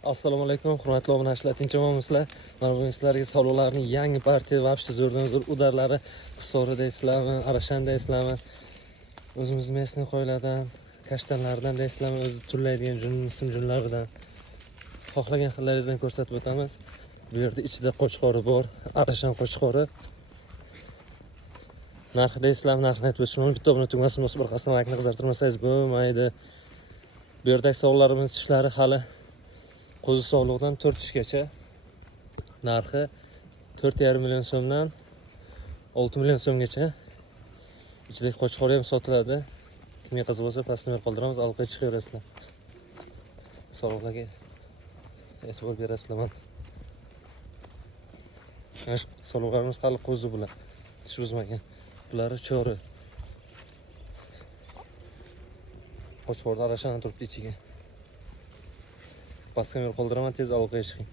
Assalomu alaykum, hurmatli obunachilar, tinchimizlar. Mana bugun sizlarga so'rovlarning yangi partiya vobshe zo'rdan zo'r udarlari histori deysizlarmi, arashan deysizlarmi, o'zimiz местный qo'ylardan, kashtanlardan deysizlarmi, o'zi turlaydigan junlaridan xohlagan xillaringizdan ko'rsatib o'tamiz. Bu yerda ichida qo'chqori bor, arashan qo'chqori. Narxi deysizlarmi, narxini aytib o'tishim bitta obuna tugmasini bosib orqasidan laykni qizartirmasangiz bo'lmaydi. Bu yerdagi savollarimiz ishlari hali qo'zi sog'liqdan 4 ishgacha. Narxi 4,5 million so'mdan 6 million so'mgacha. Ichidagi qo'chqori ham sotiladi. Kimga qiziq bo'lsa pastga qoldiramiz, aloqaga chiqaverasizlar. Sog'liqlarga e'tibor berasizlar. Mana sog'liqlarimiz hali qo'zi bular. Tish buzmagan. Bular cho'ri. Qo'chqorda arashan turibdi ichiga. Pastga qoldiraman, tez aloqaga chiqing.